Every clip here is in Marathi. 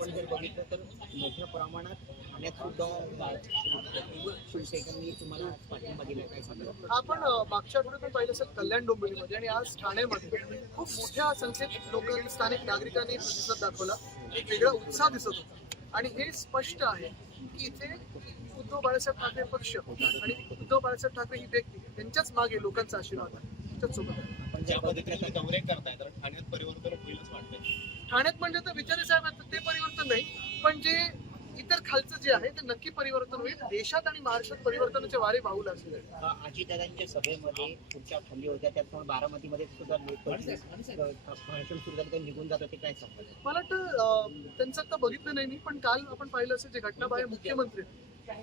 आपण जर बघितलं तर मोठ्या प्रमाणात ठाण्यात सुद्धा शिवसैनिकांनी तुम्हाला पाठिंबा दिला काय सांगितलं आपण मागच्या आठवड्यात पण पाहिलं असेल कल्याण डोंबिवलीमध्ये आणि आज ठाण्यामध्ये खूप मोठ्या संख्येत लोक स्थानिक नागरिकांनी प्रतिसाद दाखवला. एक वेगळा उत्साह दिसत होता. आणि हे स्पष्ट आहे की इथे उद्धव बाळासाहेब ठाकरे पक्ष आणि उद्धव बाळासाहेब ठाकरे ही व्यक्ती त्यांच्याच मागे लोकांचा आशीर्वाद आहे. त्यांच्याच सोबत आहे. ठाण्यात म्हणजे तर विचारे साहेब आहेत, ते परिवर्तन नाही पण जे इतर खालचं जे आहे ते नक्की परिवर्तन होईल. देशात आणि महाराष्ट्रात परिवर्तनाचे वारे वाहू लागले अजितदादांच्या सभेमध्ये खाली होत्या त्यात पण बारामतीमध्ये सुद्धा लोक भाषण सुरू झालं ते निघून जात होते काय सांगा मला वाटतं अं, त्यांचं आता बघितलं नाही मी पण काल आपण पाहिलं असेल जे घटनाबाह्य मुख्यमंत्री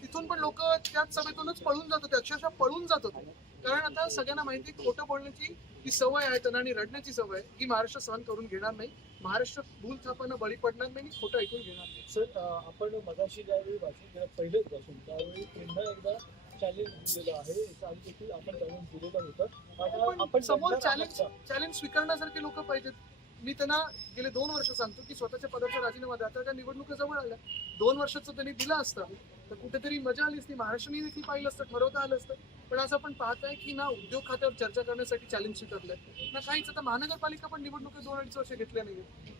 तिथून पण लोक त्याच सभेतूनच पळून जात होते अक्षरशः पळून जात होते. कारण आता सगळ्यांना माहिती आहे, खोटं बोलण्याची ही सवय आहे त्यांना आणि रडण्याची सवय आहे ही महाराष्ट्र सहन करून घेणार नाही. महाराष्ट्र भूल थापांना बळी पडणार नाही आणि खोटं ऐकून घेणार नाही. सर आपण मगाशी ज्यावेळी भाषण केलं पहिलेच भाषण त्यावेळी पुन्हा एकदा चॅलेंज दिलेलं आहे. आधी देखील आपण चॅलेंज दिलेलं होतं. आपण समोर चॅलेंज? चॅलेंज स्वीकारण्यासारखे लोक पाहिजेत. मी त्यांना गेले दोन वर्ष सांगतो की स्वतःच्या पदाचा राजीनामा द्या. आता त्या निवडणुका जवळ आल्या. दोन वर्षाचं त्यांनी दिलं असतं. तर कुठेतरी मजा आली असती. महाराष्ट्राने देखील पाहिलं असतं. ठरवता आलं असतं. पण असं आपण पाहताय की ना उद्योग खात्यावर चर्चा करण्यासाठी चॅलेंज स्वीकारलंय ना काहीच. आता महानगरपालिका पण निवडणुका दोन अडीच वर्ष घेतल्या नाही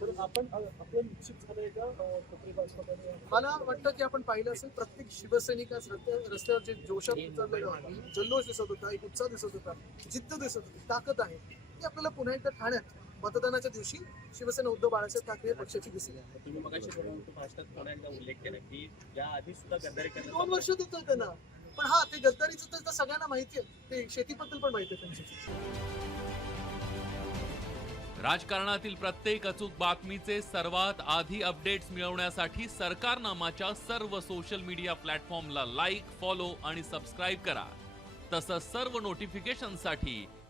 तर आपण? मला वाटतं की आपण पाहिलं असेल प्रत्येक शिवसैनिक आज रस्त्या रस्त्यावर जे जोशात उतरलेलं आहे जल्लोष दिसत होता एक उत्साह दिसत होता जिद्द दिसत होती ताकद आहे. ती आपल्याला पुन्हा एकदा ठाण्यात मतदानाच्या दिवशी शिवसेना उद्धव बाळासाहेब ठाकरे पक्षाची दिसली. तुम्ही मगाशी बोलून भाषणात पुन्हा एकदा उल्लेख केला की या आधी सुद्धा गद्दारी दोन वर्ष देतोय त्यांना. पण हा ते गद्दारीचं तर सगळ्यांना माहिती आहे. ते शेतीबद्दल पण माहिती आहे त्यांची. राजकारणातील प्रत्येक अचूक बातमीचे सर्वात आधी अपडेट्स मिळवण्यासाठी सरकारनामाच्या सर्व सोशल मीडिया प्लॅटफॉर्मला लाईक फॉलो आणि सबस्क्राईब करा. तसंच सर्व नोटिफिकेशनसाठी